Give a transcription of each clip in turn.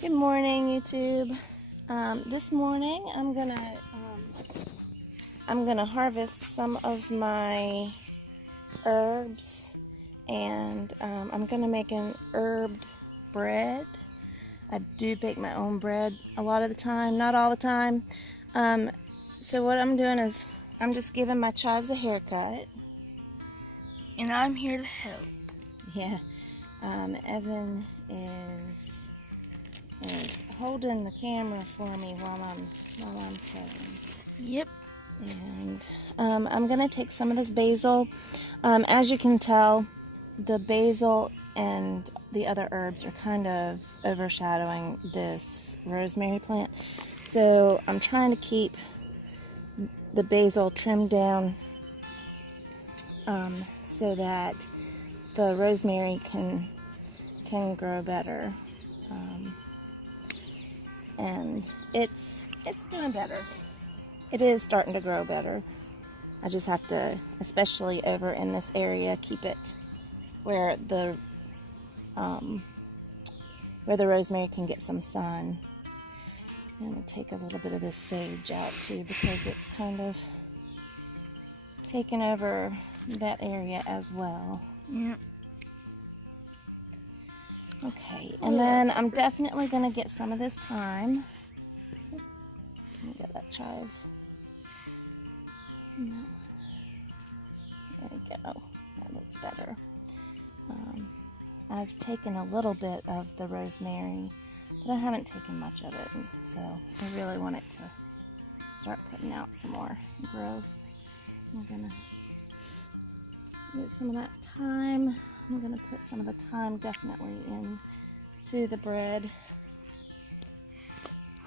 Good morning, YouTube. This morning I'm gonna harvest some of my herbs, and I'm gonna make an herbed bread. I do bake my own bread a lot of the time, not all the time. So what I'm doing is I'm just giving my chives a haircut. And I'm here to help. Yeah. Evan is holding the camera for me while I'm cutting. Yep. And I'm gonna take some of this basil. As you can tell, the basil and the other herbs are kind of overshadowing this rosemary plant. So I'm trying to keep the basil trimmed down so that the rosemary can grow better. And it's doing better. It is starting to grow better. I just have to, especially over in this area, keep it where the rosemary can get some sun. I'm going to take a little bit of this sage out too, because it's kind of taken over that area as well. Yep. Okay, and then I'm definitely going to get some of this thyme. Let me get that chive. There we go. That looks better. I've taken a little bit of the rosemary, but I haven't taken much of it, so I really want it to start putting out some more growth. I'm gonna get some of that thyme. I'm gonna put some of the thyme definitely into the bread.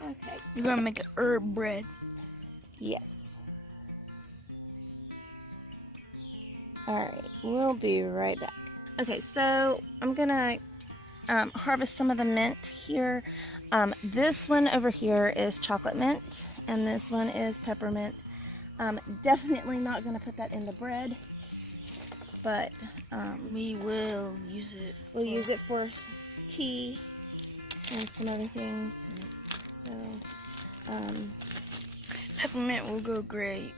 Okay. You're gonna make an herb bread. Yes. Alright, we'll be right back. Okay, so I'm gonna harvest some of the mint here. This one over here is chocolate mint, and this one is peppermint. Definitely not gonna put that in the bread, but We will use it. we'll use it for tea and some other things. So, Peppermint will go great.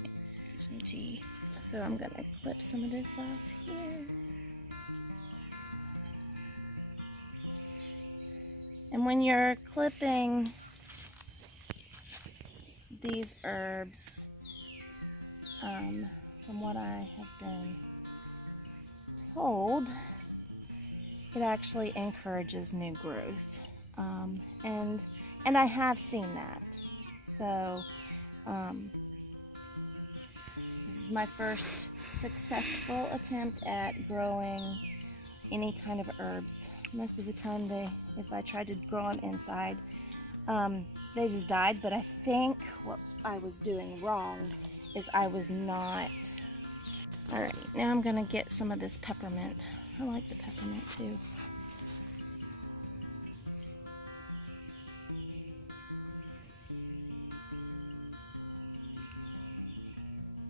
Some tea. so I'm gonna clip some of this off here. And when you're clipping these herbs, from what I have been told, it actually encourages new growth. And I have seen that. So this is my first successful attempt at growing any kind of herbs. Most of the time, if I tried to grow them inside, they just died. But I think what I was doing wrong is I was not. All right, now I'm gonna get some of this peppermint. I like the peppermint too.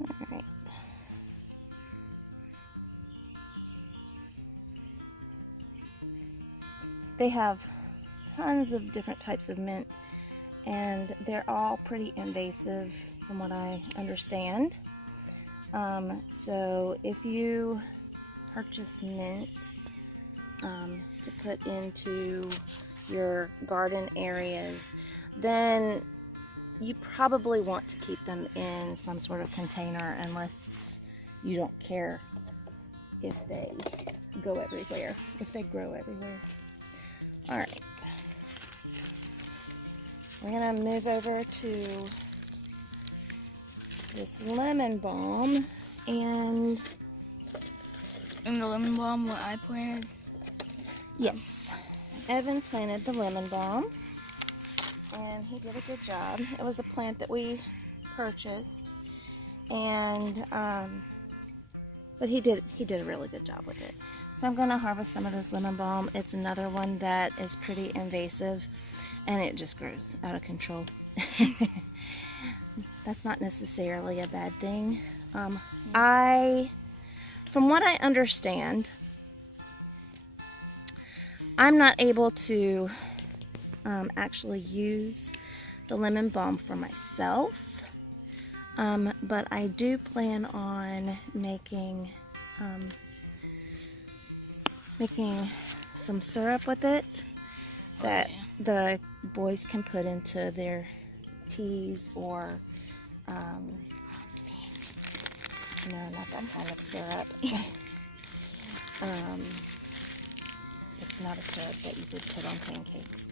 All right. They have tons of different types of mint, and they're all pretty invasive from what I understand. So if you purchase mint to put into your garden areas, then you probably want to keep them in some sort of container, unless you don't care if they go everywhere, if they grow everywhere. All right, we're gonna move over to this lemon balm, and the lemon balm, what I planted. yes, Evan planted the lemon balm, and he did a good job. It was a plant that we purchased, and but he did a really good job with it. So I'm going to harvest some of this lemon balm. It's another one that is pretty invasive, and it just grows out of control. That's not necessarily a bad thing. From what I understand, I'm not able to actually use the lemon balm for myself, but I do plan on making some syrup with it that the boys can put into their teas, or no, not that kind of syrup. It's not a syrup that you would put on pancakes.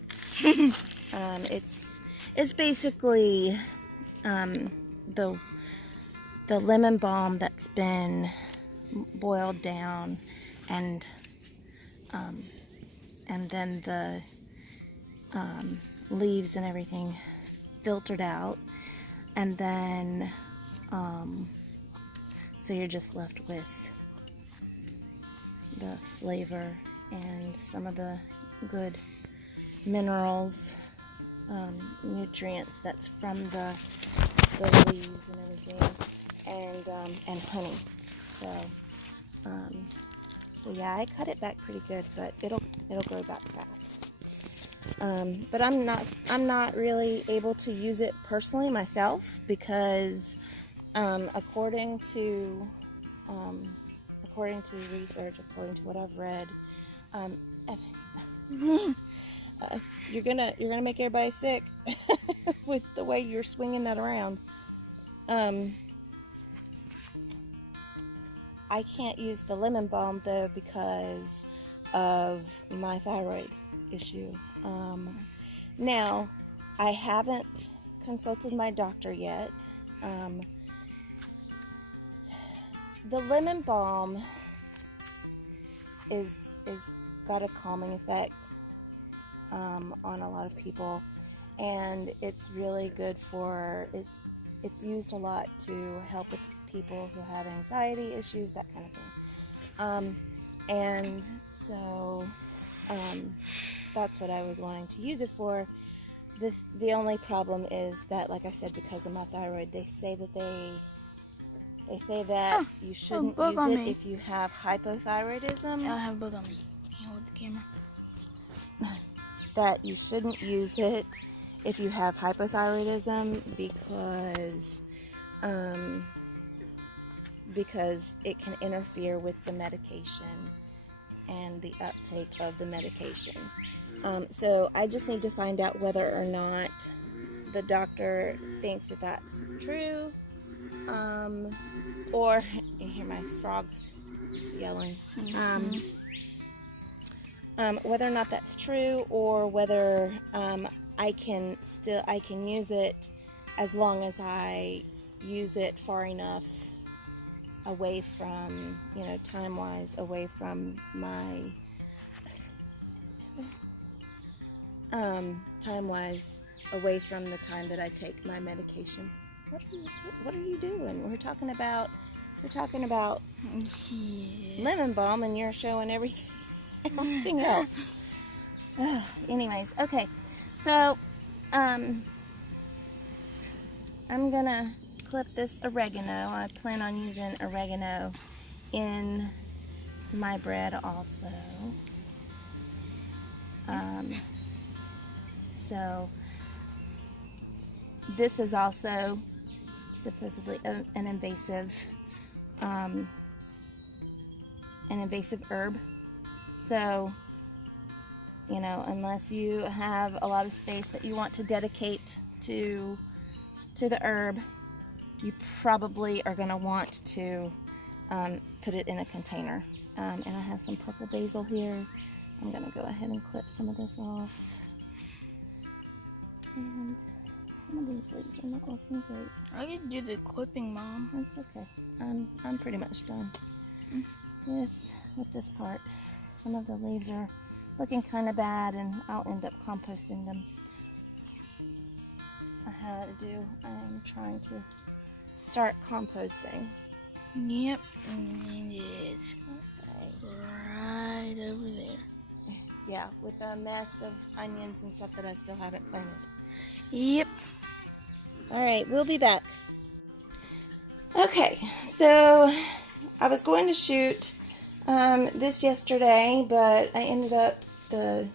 It's basically the lemon balm that's been boiled down, and then the leaves and everything filtered out, and then so you're just left with the flavor and some of the good minerals, nutrients that's from the leaves and everything, and honey. So yeah, I cut it back pretty good, but it'll grow back fast. But I'm not really able to use it personally myself, because according to research, according to what I've read, you're gonna make everybody sick with the way you're swinging that around. I can't use the lemon balm though because of my thyroid issue. Now, I haven't consulted my doctor yet. The lemon balm is got a calming effect on a lot of people, and it's really good for, it's used a lot to help with people who have anxiety issues, that kind of thing. And so that's what I was wanting to use it for. The only problem is that, like I said, because of my thyroid, they say that you shouldn't use it if you have hypothyroidism. I have a bug on me. Can you hold the camera? That you shouldn't use it if you have hypothyroidism because it can interfere with the medication and the uptake of the medication. So I just need to find out whether or not the doctor thinks that that's true, or you hear my frogs yelling. Whether or not that's true, or whether I can use it as long as I use it far enough away from, time-wise, away from my away from the time that I take my medication. What are you doing? We're talking about lemon balm, and you're showing everything else. Anyways, okay, so I'm gonna clip this oregano. I plan on using oregano in my bread also. So this is also supposedly an invasive herb. So, unless you have a lot of space that you want to dedicate to the herb, you probably are going to want to put it in a container. And I have some purple basil here. I'm going to go ahead and clip some of this off. And some of these leaves are not looking great. I could do the clipping, Mom. That's okay. I'm pretty much done with this part. Some of the leaves are looking kind of bad, and I'll end up composting them. I am trying to start composting. Yep, and it's Okay. right over there. Yeah, with a mess of onions and stuff that I still haven't planted. Yep. Alright, we'll be back. Okay, so I was going to shoot this yesterday, but I ended up, the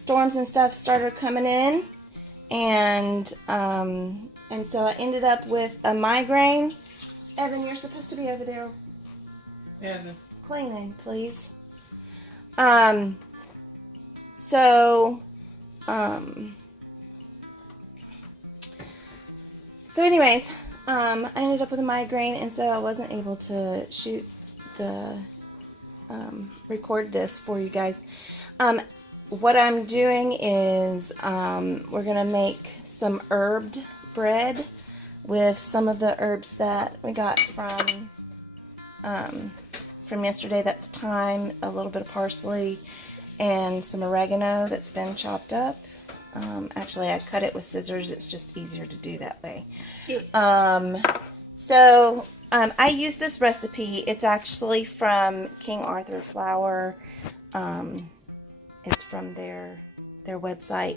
storms and stuff started coming in, and so I ended up with a migraine. Evan, you're supposed to be over there. Evan. Cleaning, please. So anyways, I ended up with a migraine, and so I wasn't able to record this for you guys. What I'm doing is we're gonna make some herbed bread with some of the herbs that we got from yesterday. That's thyme, a little bit of parsley, and some oregano that's been chopped up. Actually, I cut it with scissors. It's just easier to do that way. I use this recipe. It's actually from King Arthur Flour. It's from their website,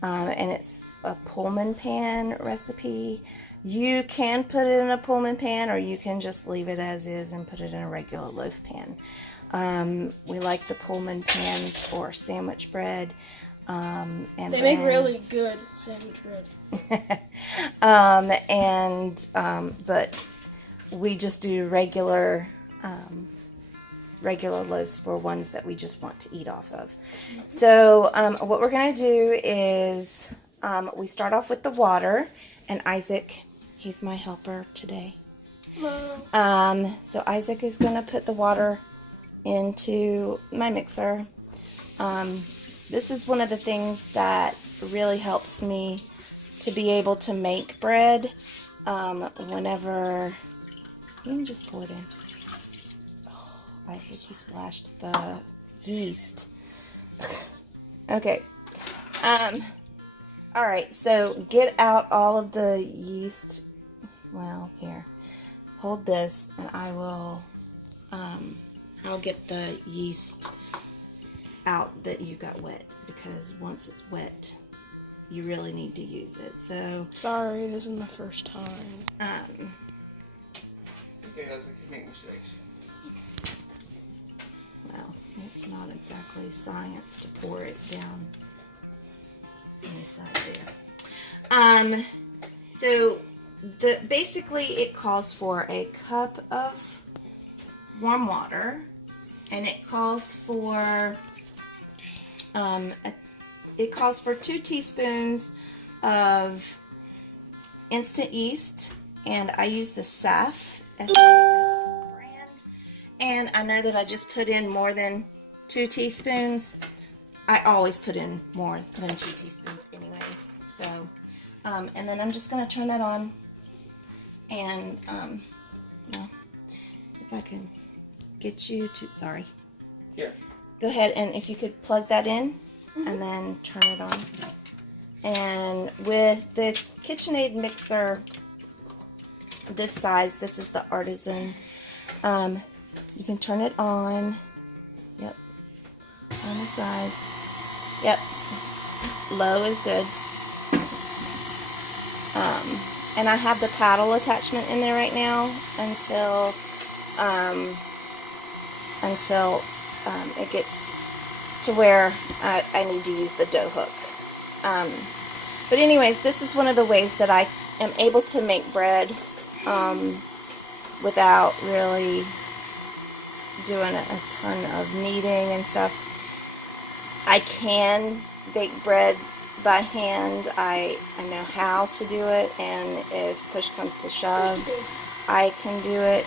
and it's a Pullman pan recipe. You can put it in a Pullman pan, or you can just leave it as is and put it in a regular loaf pan. We like the Pullman pans for sandwich bread. They make really good sandwich bread. But we just do regular loaves for ones that we just want to eat off of. So what we're going to do is we start off with the water, and Isaac, he's my helper today. Hello. So Isaac is going to put the water into my mixer. This is one of the things that really helps me to be able to make bread. Whenever, you can just pour it in. Oh, Isaac, you splashed the yeast. Okay. All right, so get out all of the yeast. Well, here, hold this, and I will, I'll get the yeast out that you got wet, because once it's wet, you really need to use it. So, Sorry, this is my first time. Okay, guys, I can make mistakes. Well, it's not exactly science to pour it down inside there. So basically it calls for a cup of warm water, and it calls for 2 teaspoons of instant yeast, and I use the SAF, S-A-F brand, and I know that I just put in more than 2 teaspoons. I always put in more than 2 teaspoons anyway. So, and then I'm just going to turn that on, and, well, if I can get you to, sorry. Here. Go ahead, and if you could plug that in, and then turn it on. And with the KitchenAid mixer this size, this is the Artisan, you can turn it on. Yep. On the side. Yep. Low is good. And I have the paddle attachment in there right now until it gets to where I need to use the dough hook. But anyways, this is one of the ways that I am able to make bread without really doing a ton of kneading and stuff. I can bake bread by hand. I know how to do it, and if push comes to shove, I can do it,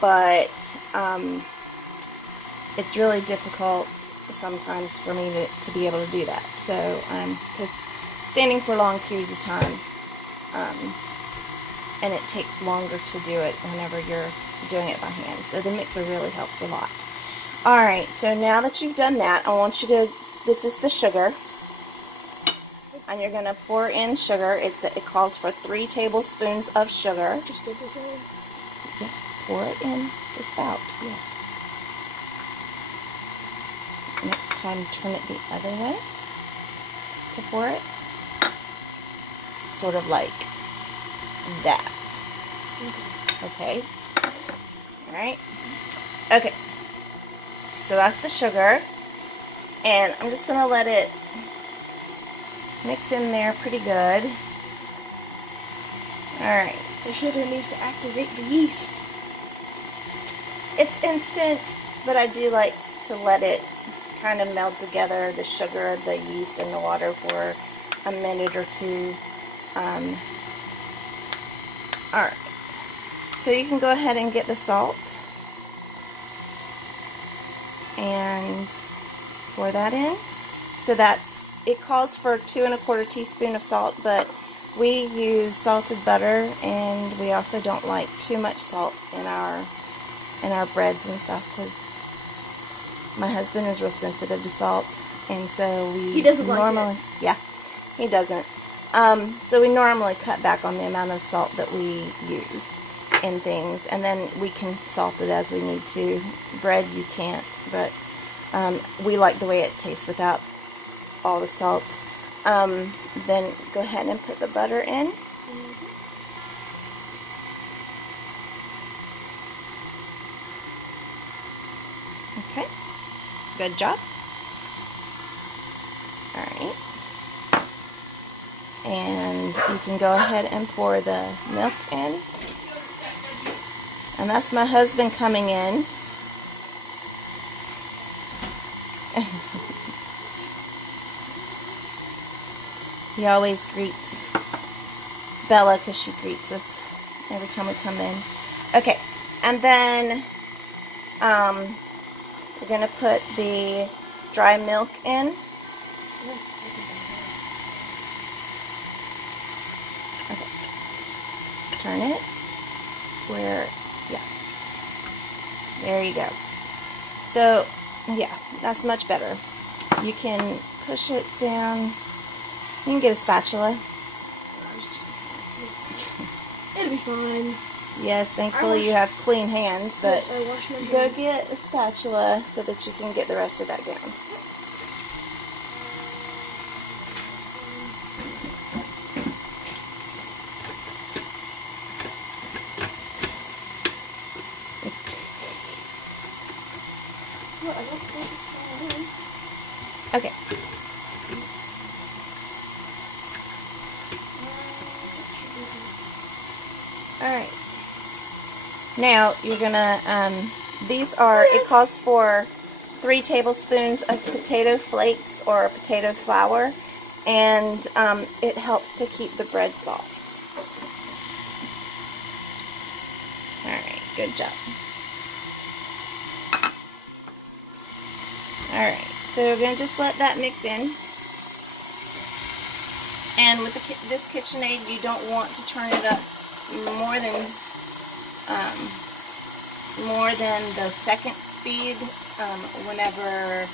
but it's really difficult sometimes for me to be able to do that. So because standing for long periods of time, and it takes longer to do it whenever you're doing it by hand. So the mixer really helps a lot. Alright, so now that you've done that, I want you to, this is the sugar, and you're going to pour in sugar. It calls for 3 tablespoons of sugar. Just dip this in. Yeah, pour it in the spout, yes. Next time, turn it the other way to pour it. Sort of like that. Okay. Alright. Okay. So that's the sugar. And I'm just going to let it mix in there pretty good. Alright. The sugar needs to activate the yeast. It's instant, but I do like to let it kind of meld together, the sugar, the yeast, and the water for a minute or two. Alright. So you can go ahead and get the salt and pour that in. So it calls for 2 1/4 teaspoons of salt, but we use salted butter, and we also don't like too much salt in our breads and stuff, because my husband is real sensitive to salt, and so he doesn't normally like it. Yeah, he doesn't. So we normally cut back on the amount of salt that we use in things, and then we can salt it as we need to. Bread you can't, but we like the way it tastes without all the salt. Then go ahead and put the butter in. Okay, good job. Alright. And you can go ahead and pour the milk in. And that's my husband coming in. He always greets Bella because she greets us every time we come in. Okay, and then we're going to put the dry milk in. Okay. Turn it where, yeah. There you go. So, yeah, that's much better. You can push it down. You can get a spatula. It'll be fine. Yes, thankfully you have clean hands, but yes, I wash my hands. go get a spatula so that you can get the rest of that down. Well, I don't think it's fine. Okay. Alright. Now you're gonna, it calls for 3 tablespoons of potato flakes or potato flour, and it helps to keep the bread soft. Alright, good job. Alright, so we're going to just let that mix in. And with this KitchenAid, you don't want to turn it up more than the second speed whenever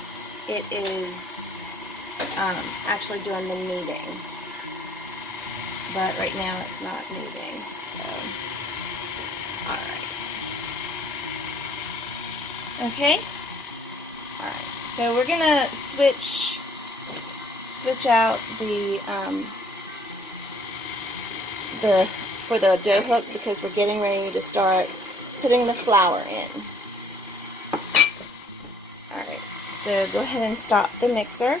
it is actually doing the kneading. But right now it's not kneading. So, alright. Okay? Alright. So we're gonna switch out for the dough hook, because we're getting ready to start putting the flour in. Alright, so go ahead and stop the mixer.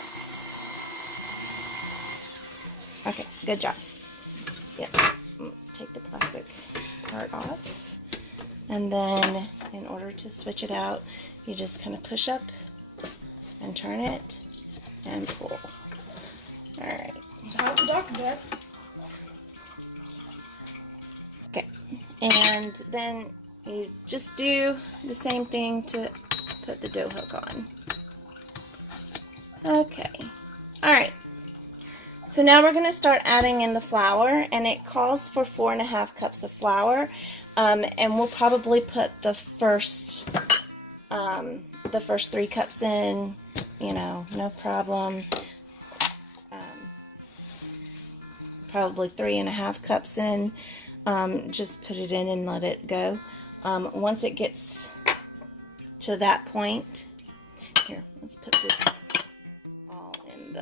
Okay, good job. Yep, take the plastic part off. And then in order to switch it out, you just kind of push up and turn it and pull. Alright. Time to talk about. Okay. And then you just do the same thing to put the dough hook on. Okay. Alright. So now we're going to start adding in the flour, and it calls for 4 1/2 cups of flour. And we'll probably put the first 3 cups in, no problem. Probably 3 1/2 cups in. Just put it in and let it go. Once it gets to that point, here, let's put this all in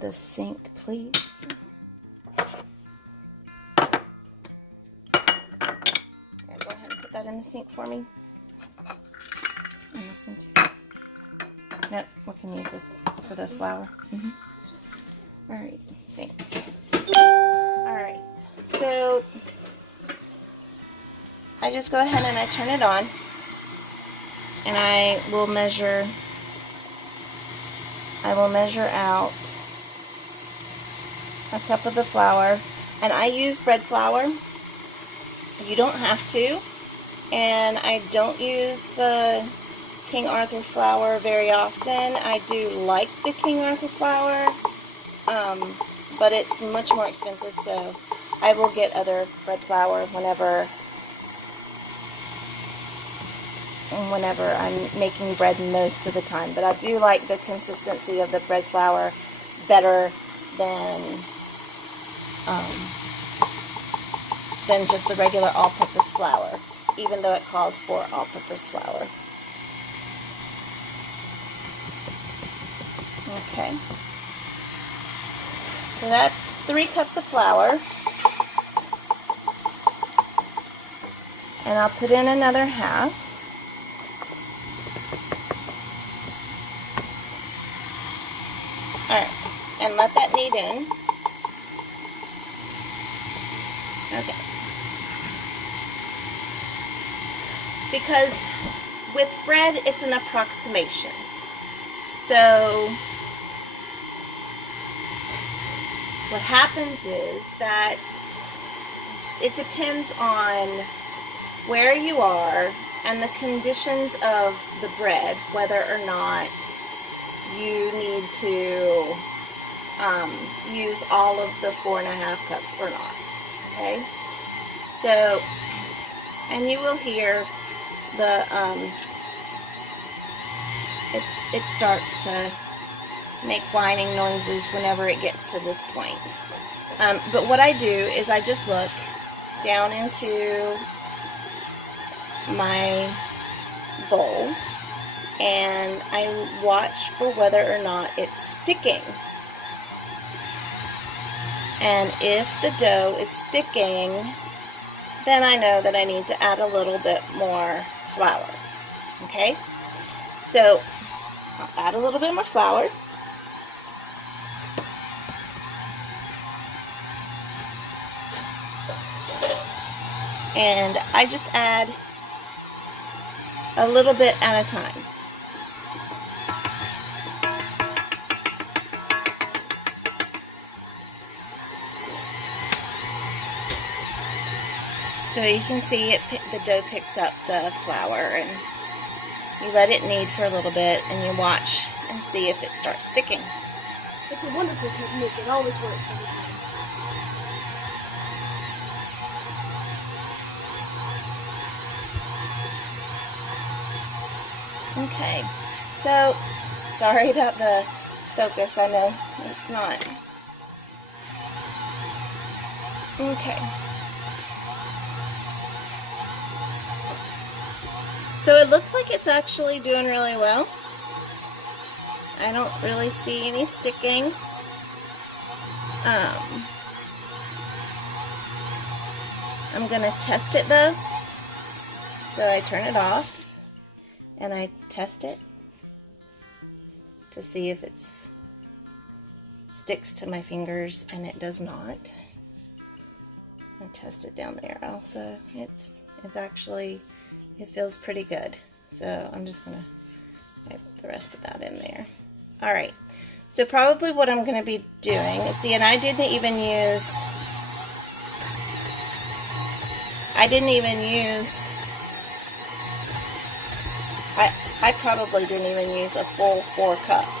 the sink, please. Here, go ahead and put that in the sink for me. And this one too. Nope, we can use this for the flour. Alright, thanks. Alright, so I just go ahead and I turn it on, and I will measure out a cup of the flour, and I use bread flour. You don't have to, and I don't use the King Arthur flour very often. I do like the King Arthur flour, but it's much more expensive, so I will get other bread flour whenever I'm making bread most of the time. But I do like the consistency of the bread flour better than just the regular all-purpose flour, even though it calls for all-purpose flour. Okay, so that's 3 cups of flour, and I'll put in another half. Alright, and let that knead in. Okay. Because with bread, it's an approximation. So what happens is that it depends on where you are and the conditions of the bread, whether or not you need to use all of the 4.5 cups or not. Okay, so, and you will hear the it starts to make whining noises whenever it gets to this point. But what I do is I just look down into my bowl and I watch for whether or not it's sticking. And if the dough is sticking, then I know that I need to add a little bit more flour. Okay? So I'll add a little bit more flour. And I just add a little bit at a time. So you can see the dough picks up the flour, and you let it knead for a little bit, and you watch and see if it starts sticking. It's a wonderful technique. It always works every time. Okay, so sorry about the focus. I know it's not. Okay. So it looks like it's actually doing really well. I don't really see any sticking. I'm gonna test it though. So I turn it off and I test it to see if it sticks to my fingers, and it does not. I test it down there also. It's actually, it feels pretty good. So I'm just gonna wipe the rest of that in there. All right. So probably what I'm gonna be doing is, see, and I probably didn't even use a full 4 cups,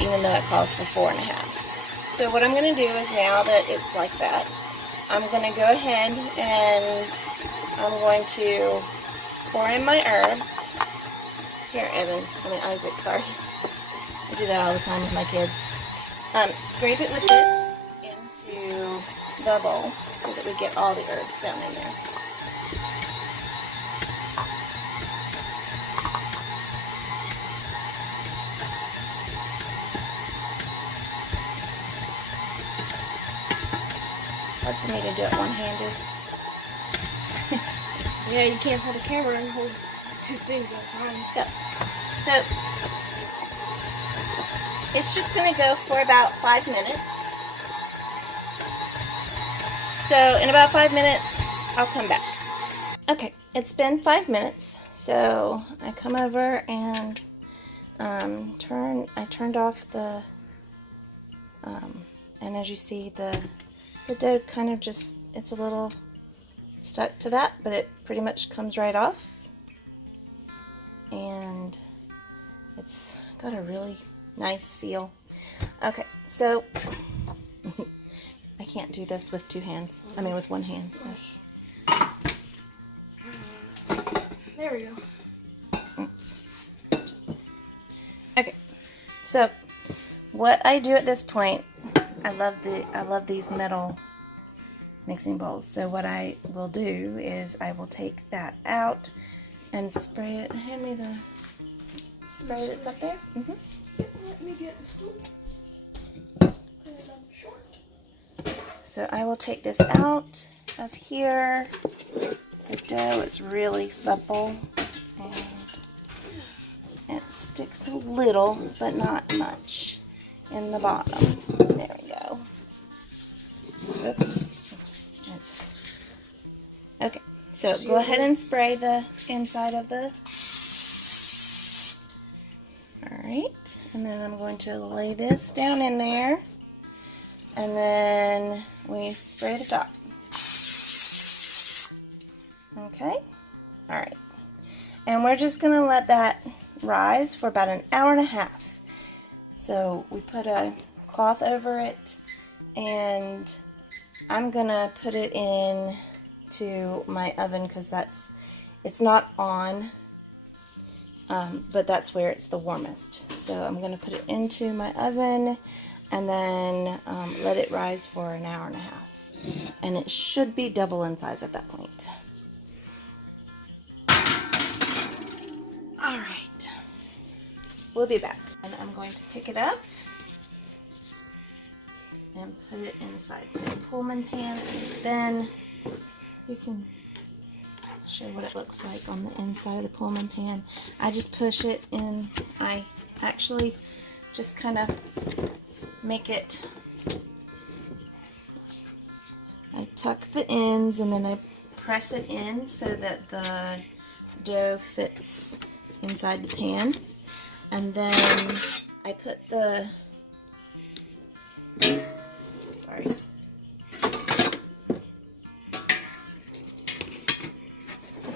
even though it calls for 4.5. So what I'm going to do is, now that it's like that, I'm going to go ahead and I'm going to pour in my herbs. Here, Isaac, sorry. I do that all the time with my kids. Scrape it with this into the bowl so that we get all the herbs down in there. Hard for me to do it one-handed. Yeah, you can't hold a camera and hold 2 things at a time. Yeah. So it's just going to go for about 5 minutes. So in about 5 minutes, I'll come back. Okay, it's been 5 minutes. So I come over and I turned off the, and as you see, the dough kind of just, it's a little stuck to that, but it pretty much comes right off. And it's got a really nice feel. Okay, so I can't do this with two hands. I mean with one hand. So. There we go. Oops. Okay, so what I do at this point, I love these metal mixing bowls. So what I will do is I will take that out and spray it. Hand me the spray that's up there. Mm-hmm. Let me get the stool. Put it on short. So I will take this out of here. The dough is really supple and it sticks a little, but not much in the bottom. There we go. Oops. Okay, so go ahead and spray the inside of the. Alright, and then I'm going to lay this down in there, and then we spray the top. Okay, alright, and we're just going to let that rise for about an hour and a half. So we put a cloth over it, and I'm going to put it in to my oven because it's not on, but that's where it's the warmest. So I'm going to put it into my oven and then let it rise for an hour and a half. And it should be double in size at that point. Alright, we'll be back. And I'm going to pick it up and put it inside the Pullman pan, and then you can show what it looks like on the inside of the Pullman pan. I just push it in. I actually just kind of make it, I tuck the ends and then I press it in so that the dough fits inside the pan. And then I put the, sorry,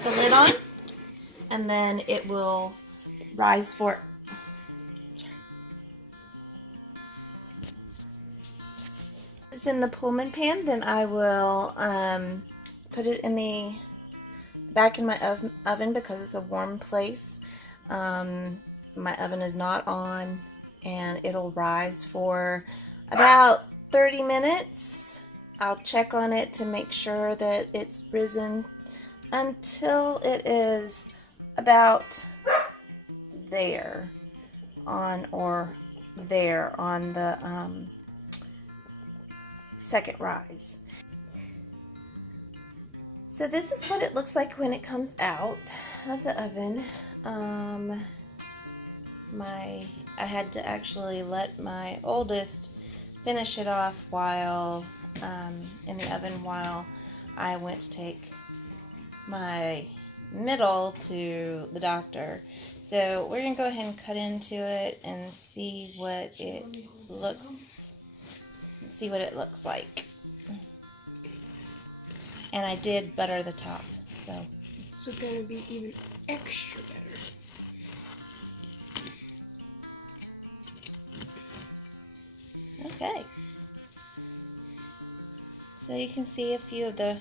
the lid on, and then it will rise for, it's in the Pullman pan, then I will put it in the back in my oven because it's a warm place. My oven is not on, and it'll rise for about 30 minutes. I'll check on it to make sure that it's risen until it is about there on the second rise. So this is what it looks like when it comes out of the oven. I had to actually let my oldest finish it off while in the oven while I went to take my middle to the doctor. So we're gonna go ahead and cut into it and see what it looks like. And I did butter the top, so it's gonna be even extra better. Okay. So you can see a few of the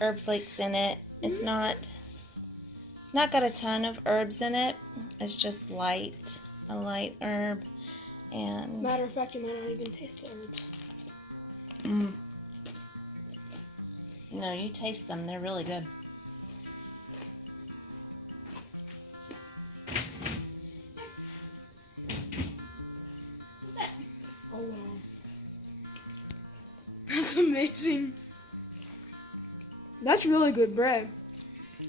herb flakes in it. It's not got a ton of herbs in it. It's just a light herb. And matter of fact, you might not even taste the herbs. No, you taste them. They're really good. What's that? Oh wow. That's amazing. That's really good bread.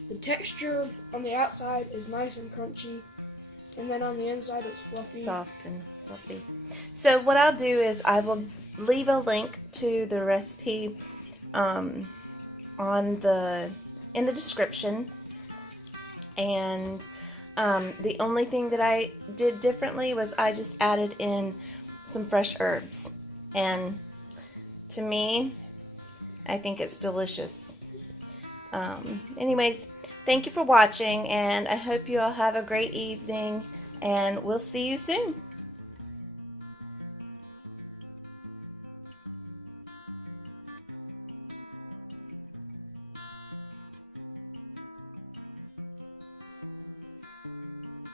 The texture on the outside is nice and crunchy, and then on the inside it's fluffy. Soft and coffee. So what I'll do is I will leave a link to the recipe in the description. And the only thing that I did differently was I just added in some fresh herbs. And to me, I think it's delicious. Anyways, thank you for watching, and I hope you all have a great evening, and we'll see you soon.